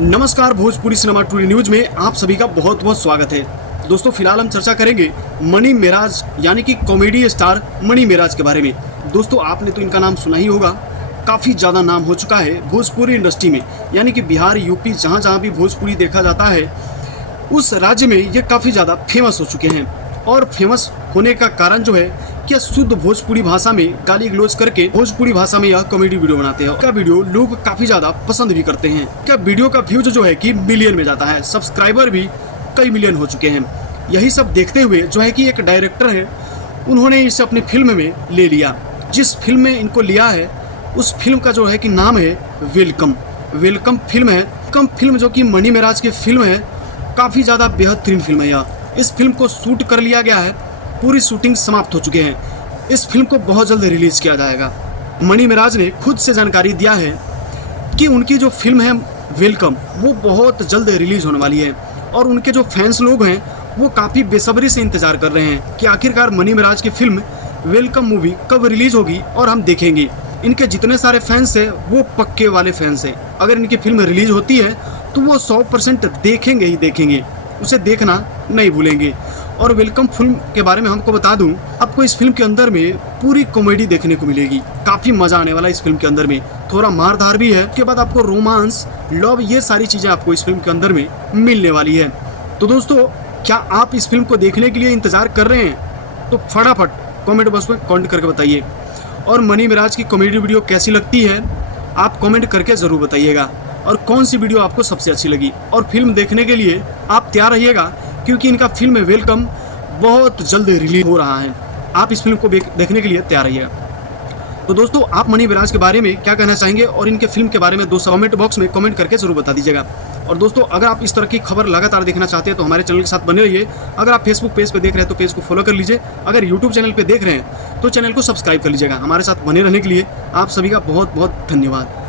नमस्कार, Bhojpuri cinema today news में आप सभी का बहुत बहुत स्वागत है। दोस्तों, फिलहाल हम चर्चा करेंगे मनी मेराज यानी कि कॉमेडी स्टार मनी मेराज के बारे में। दोस्तों, आपने तो इनका नाम सुना ही होगा, काफ़ी ज़्यादा नाम हो चुका है भोजपुरी इंडस्ट्री में, यानी कि बिहार, यूपी, जहाँ जहाँ भी भोजपुरी देखा जाता है उस राज्य में ये काफ़ी ज़्यादा फेमस हो चुके हैं। और फेमस होने का कारण जो है कि शुद्ध भोजपुरी भाषा में गाली गलौज करके भोजपुरी भाषा में यह कॉमेडी वीडियो बनाते हैं। का वीडियो लोग काफी ज्यादा पसंद भी करते हैं। क्या वीडियो का व्यूज जो है कि मिलियन में जाता है, सब्सक्राइबर भी कई मिलियन हो चुके हैं। यही सब देखते हुए जो है कि एक डायरेक्टर है, उन्होंने इसे अपनी फिल्म में ले लिया। जिस फिल्म में इनको लिया है उस फिल्म का जो है कि नाम है वेलकम। वेलकम फिल्म है। कम फिल्म जो कि मनी मेराज की फिल्म है, काफी ज्यादा बेहतरीन फिल्म है यह। इस फिल्म को शूट कर लिया गया है, पूरी शूटिंग समाप्त हो चुके हैं। इस फिल्म को बहुत जल्द रिलीज किया जाएगा। मनी मेराज ने खुद से जानकारी दिया है कि उनकी जो फिल्म है वेलकम वो बहुत जल्द रिलीज होने वाली है, और उनके जो फैंस लोग हैं वो काफ़ी बेसब्री से इंतजार कर रहे हैं कि आखिरकार मनी मेराज की फिल्म वेलकम मूवी कब रिलीज होगी और हम देखेंगे। इनके जितने सारे फैंस हैं वो पक्के वाले फैंस हैं। अगर इनकी फिल्म रिलीज होती है तो वो 100% देखेंगे ही देखेंगे, उसे देखना नहीं भूलेंगे। और वेलकम फिल्म के बारे में हमको बता दूं, आपको इस फिल्म के अंदर में पूरी कॉमेडी देखने को मिलेगी। काफ़ी मज़ा आने वाला है इस फिल्म के अंदर में। थोड़ा मारधार भी है, उसके बाद आपको रोमांस, लव, ये सारी चीज़ें आपको इस फिल्म के अंदर में मिलने वाली है। तो दोस्तों, क्या आप इस फिल्म को देखने के लिए इंतज़ार कर रहे हैं? तो फटाफट कॉमेंट बॉक्स में कमेंट करके बताइए। और मनी मेराज की कॉमेडी वीडियो कैसी लगती है आप कॉमेंट करके ज़रूर बताइएगा, और कौन सी वीडियो आपको सबसे अच्छी लगी। और फिल्म देखने के लिए आप तैयार रहिएगा, क्योंकि इनका फिल्म वेलकम बहुत जल्द रिलीज हो रहा है। आप इस फिल्म को देखने के लिए तैयार रहिएगा। तो दोस्तों, आप मनी मेराज के बारे में क्या कहना चाहेंगे और इनके फिल्म के बारे में दोस्तों कमेंट बॉक्स में कमेंट करके जरूर बता दीजिएगा। और दोस्तों, अगर आप इस तरह की खबर लगातार देखना चाहते हैं तो हमारे चैनल के साथ बने रहिए। अगर आप फेसबुक पेज पे देख रहे हैं तो पेज को फॉलो कर लीजिए। अगर यूट्यूब चैनल पे देख रहे हैं तो चैनल को सब्सक्राइब कर लीजिएगा। हमारे साथ बने रहने के लिए आप सभी का बहुत बहुत धन्यवाद।